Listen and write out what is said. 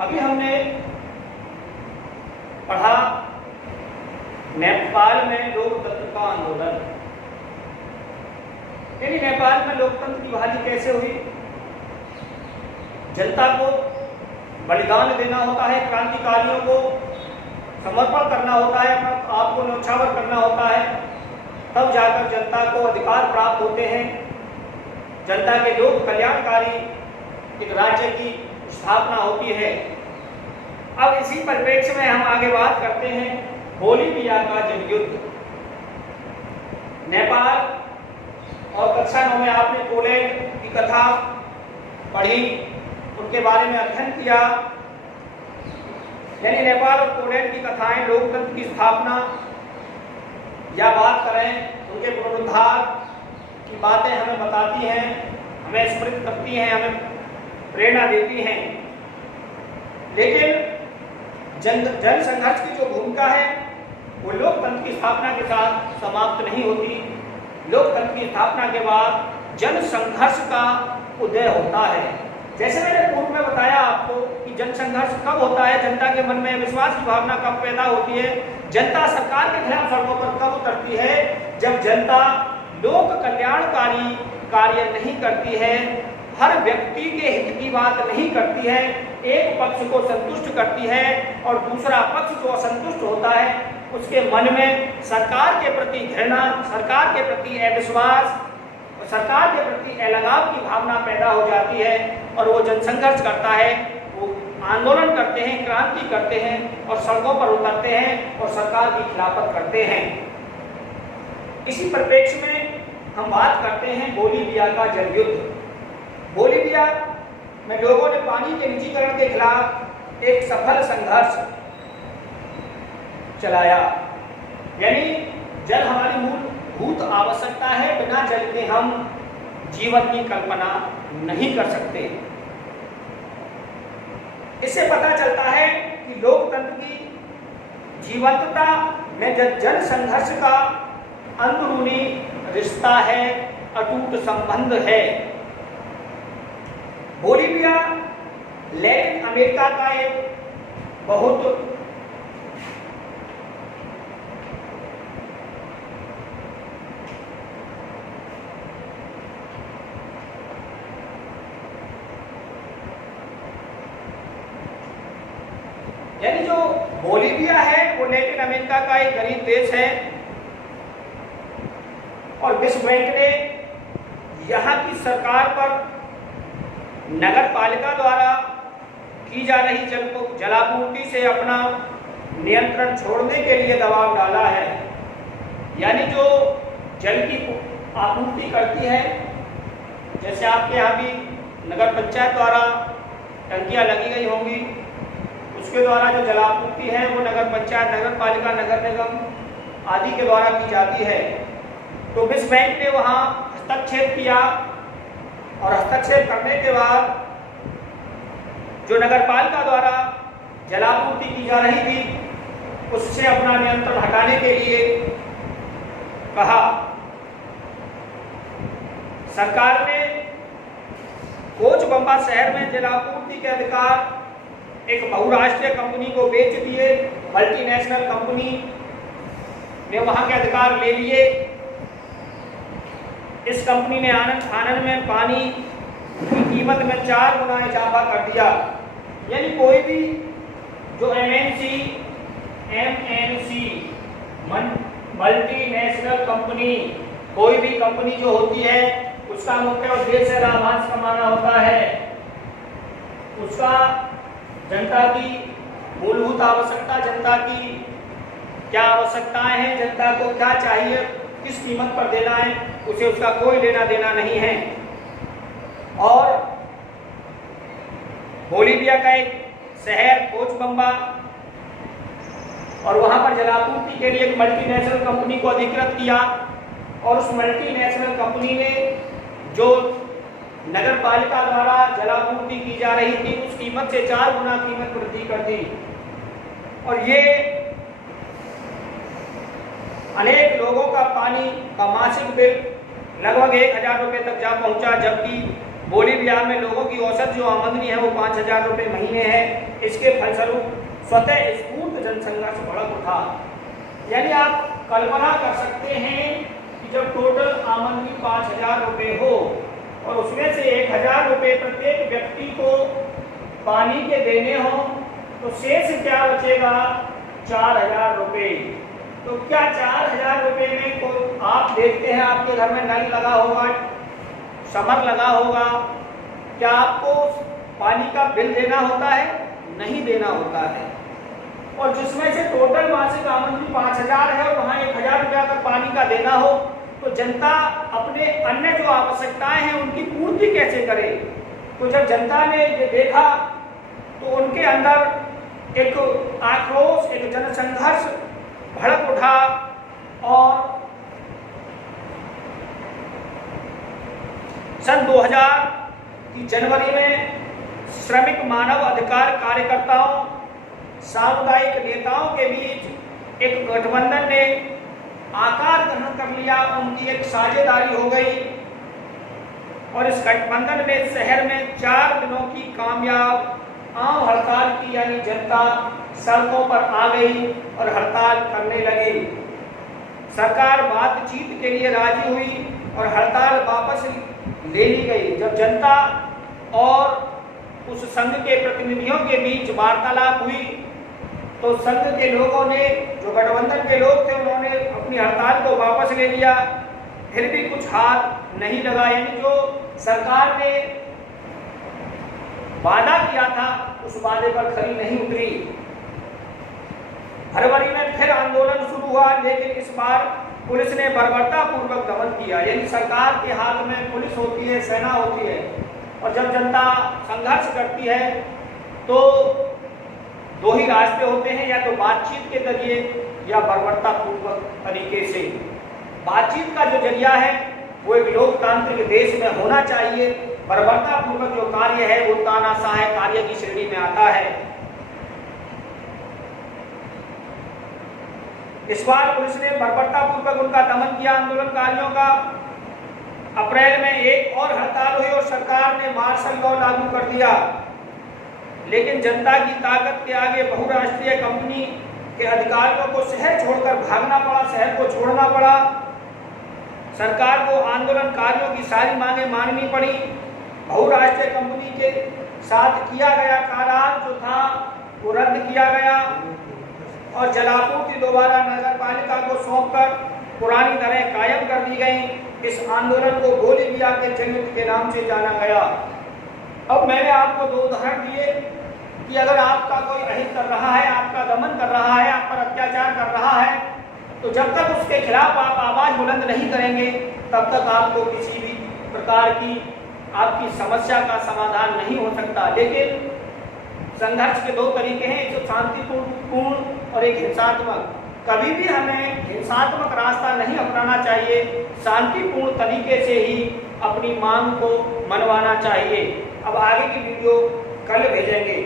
अभी हमने पढ़ा नेपाल में लोकतंत्र का आंदोलन, यानी नेपाल में लोकतंत्र की बहाली कैसे हुई। जनता को बलिदान देना होता है, क्रांतिकारियों को समर्पण करना होता है, अपना आप को न्यौछावर करना होता है, तब जाकर जनता को अधिकार प्राप्त होते हैं। जनता के लोक कल्याणकारी एक राज्य की स्थापना होती है। अब इसी परिप्रेक्ष्य में हम आगे बात करते हैं बोलीविया का जल युद्ध। नेपाल और कक्षा 9 में आपने पोलैंड की कथा पढ़ी, उनके बारे में अध्ययन किया। यानी नेपाल और पोलैंड की कथाएं लोकतंत्र की स्थापना या बात करें उनके पुनरुद्धार की बातें हमें बताती हैं, हमें स्मृत करती हैं, हमें प्रेरणा देती हैं। लेकिन जन संघर्ष की जो भूमिका है वो लोकतंत्र की स्थापना के साथ समाप्त नहीं होती। लोकतंत्र की स्थापना के बाद जन संघर्ष का उदय होता है। जैसे मैंने पूर्व में बताया आपको कि जन संघर्ष कब होता है, जनता के मन में विश्वास की भावना कब पैदा होती है, जनता सरकार के खिलाफ सड़कों पर कब उतरती है, जब जनता लोक कल्याणकारी कार्य नहीं करती है, हर व्यक्ति के हित की बात नहीं करती है, एक पक्ष को संतुष्ट करती है और दूसरा पक्ष जो असंतुष्ट होता है उसके मन में सरकार के प्रति घृणा, सरकार के प्रति अविश्वास, सरकार के प्रति अलगाव की भावना पैदा हो जाती है और वो जनसंघर्ष करता है, वो आंदोलन करते हैं, क्रांति करते हैं और सड़कों पर उतरते हैं और सरकार की खिलाफत करते हैं। इसी परिप्रेक्ष्य में हम बात करते हैं बोलीविया का जल युद्ध। बोलीविया में लोगों ने पानी के निजीकरण के खिलाफ एक सफल संघर्ष चलाया। यानी जल हमारी मूलभूत आवश्यकता है, बिना जल के हम जीवन की कल्पना नहीं कर सकते। इससे पता चलता है कि लोकतंत्र की जीवंतता में जन संघर्ष का अंदरूनी रिश्ता है, अटूट संबंध है। बोलीविया लैटिन अमेरिका का एक बहुत यानी जो बोलीविया है वो लैटिन अमेरिका का एक गरीब देश है और विश्व बैंक ने यहाँ की सरकार पर नगर पालिका द्वारा की जा रही जलापूर्ति से अपना नियंत्रण छोड़ने के लिए दबाव डाला है। यानी जो जल की आपूर्ति करती है, जैसे आपके यहाँ भी नगर पंचायत द्वारा टंकियाँ लगी गई होंगी, उसके द्वारा जो जलापूर्ति है वो नगर पंचायत, नगर पालिका, नगर निगम आदि के द्वारा की जाती है। तो विश्व बैंक ने वहाँ हस्तक्षेप किया और हस्तक्षेप करने के बाद जो नगरपालिका द्वारा जलापूर्ति की जा रही थी उससे अपना नियंत्रण हटाने के लिए कहा। सरकार ने कोचबंबा शहर में जलापूर्ति के अधिकार एक बहुराष्ट्रीय कंपनी को बेच दिए। मल्टीनेशनल कंपनी ने वहां के अधिकार ले लिए। इस कंपनी ने आनंद में पानी की कीमत में 4 गुना इजाफा कर दिया। यानी कोई भी जो एमएनसी मल्टीनेशनल कंपनी, कोई भी कंपनी जो होती है उसका मुख्य उद्देश्य लाभांश कमाना होता है। उसका जनता की मूलभूत आवश्यकता, जनता की क्या आवश्यकताएं हैं, जनता को क्या चाहिए, किस कीमत पर देना है, उसे उसका कोई लेना देना नहीं है। और बोलीविया का एक शहर कोचबंबा और वहां पर जलापूर्ति के लिए एक मल्टीनेशनल कंपनी को अधिकृत किया और उस मल्टीनेशनल कंपनी ने जो नगर पालिका द्वारा जलापूर्ति की जा रही थी उस कीमत से 4 गुना कीमत वृद्धि कर दी। और ये अनेक लोगों का पानी का मासिक बिल लगभग 1000 रुपये तक जा पहुंचा, जबकि बोलीविया में लोगों की औसत जो आमदनी है वो 5,000 रुपये महीने है। इसके फलस्वरूप स्वतः स्फूर्त जनसंघर्ष भड़क उठा। यानी आप कल्पना कर सकते हैं कि जब टोटल आमदनी 5,000 रुपये हो और उसमें से 1,000 रुपये प्रत्येक व्यक्ति को पानी के देने हो तो शेष क्या बचेगा? 4,000 रुपये। तो क्या 4,000 रुपये में कोई, आप देखते हैं आपके घर में नल लगा होगा, समर लगा होगा, क्या आपको पानी का बिल देना होता है? नहीं देना होता है। और जिसमें से टोटल मासिक आमदनी 5,000 है और वहाँ 1,000 रुपया का पानी का देना हो तो जनता अपने अन्य जो आवश्यकताएं हैं उनकी पूर्ति कैसे करे? तो जब जनता ने ये देखा तो उनके अंदर एक आक्रोश, एक जनसंघर्ष भड़क उठा और सन 2000 की जनवरी में श्रमिक मानव अधिकार कार्यकर्ताओं, सामुदायिक नेताओं के बीच एक गठबंधन ने आकार ग्रहण कर लिया। उनकी एक साझेदारी हो गई और इस गठबंधन ने शहर में 4 दिनों की कामयाब आम हड़ताल की, यानी जनता सड़कों पर आ गई और हड़ताल करने लगी। सरकार बातचीत के लिए राजी हुई और हड़ताल वापस ले ली गई। जब जनता और उस संघ के प्रतिनिधियों के बीच वार्तालाप हुई तो संघ के लोगों ने, जो गठबंधन के लोग थे, उन्होंने अपनी हड़ताल को वापस ले लिया। फिर भी कुछ हाथ नहीं लगा, यानी जो सरकार ने वादा किया था उस वादे पर खरी नहीं उतरी। फरवरी में फिर आंदोलन शुरू हुआ, लेकिन इस बार पुलिस ने बर्बरतापूर्वक दमन किया। यानी सरकार के हाथ में पुलिस होती है, सेना होती है, और जब जनता संघर्ष करती है तो 2 ही रास्ते होते हैं, या तो बातचीत के जरिए या बर्बरतापूर्वक तरीके से। बातचीत का जो जरिया है वो एक लोकतांत्रिक देश में होना चाहिए। बर्बरतापूर्वक जो कार्य है वो तानाशाह कार्य की श्रेणी में आता है। इस बार पुलिस ने बर्बरतापूर्वक उनका दमन किया, आंदोलनकारियों का। अप्रैल में एक और हड़ताल हुई और सरकार ने मार्शल लॉ लागू कर दिया, लेकिन जनता की ताकत के आगे बहुराष्ट्रीय कंपनी के अधिकारियों को शहर छोड़कर भागना पड़ा, शहर को छोड़ना पड़ा। सरकार को आंदोलनकारियों की सारी मांगें माननी पड़ी। बहुराष्ट्रीय कंपनी के साथ किया गया करार जो था वो रद्द किया गया और जलापूर्ति दोबारा नगर पालिका को सौंपकर पुरानी दरें कायम कर दी गई। इस आंदोलन को बोलीविया के जंग के नाम से जाना गया। अब मैंने आपको 2 उदाहरण दिए कि अगर आपका कोई अहित कर रहा है, आपका दमन कर रहा है, आप पर अत्याचार कर रहा है, तो जब तक उसके खिलाफ आप आवाज बुलंद नहीं करेंगे तब तक आपको किसी भी प्रकार की आपकी समस्या का समाधान नहीं हो सकता। लेकिन संघर्ष के 2 तरीके हैं, एक शांतिपूर्ण और एक हिंसात्मक। कभी भी हमें हिंसात्मक रास्ता नहीं अपनाना चाहिए, शांतिपूर्ण तरीके से ही अपनी मांग को मनवाना चाहिए। अब आगे की वीडियो कल भेजेंगे।